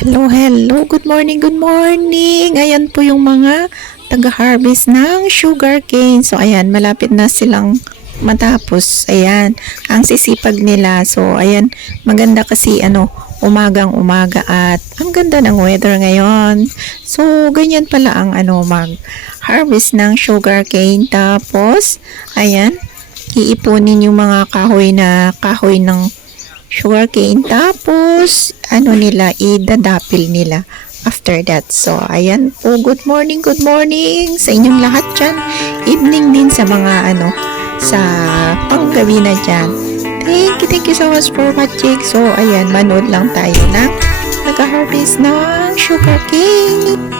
Hello, hello. Good morning, good morning. Ayan po yung mga taga-harvest ng sugarcane. So, ayan, malapit na silang matapos. Ayan, ang sisipag nila. So, ayan, maganda kasi umagang umaga at ang ganda ng weather ngayon. So, ganyan pala ang mag-harvest ng sugarcane. Tapos, ayan, iipunin yung mga kahoy ng sugarcane. Tapos, nila, idadapil nila after that. So, ayan po. Good morning sa inyong lahat dyan. Evening din sa mga, sa panggabi na dyan. Thank you so much for watching. So, ayan, manood lang tayo ng nag-harvest ng sugarcane.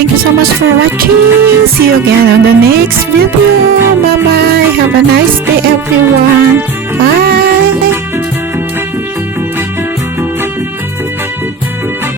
Thank you so much for watching. See you again on the next video. Bye bye. Have a nice day, everyone.